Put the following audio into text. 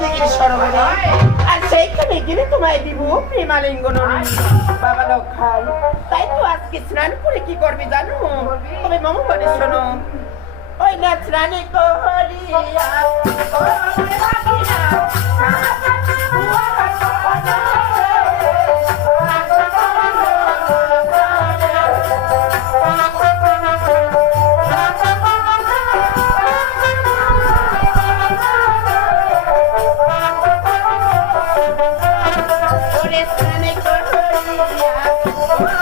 থেকে সরোবরে। আর সেইখানে গেলে তোমায় দিব প্রেমালিঙ্গন। বাবা লক্ষাই তাই তো আজকে স্নান করে কি করবি জানো? তবে মম বলে, শোনো, ওই না স্নানে করিয়া por eso me cortaría.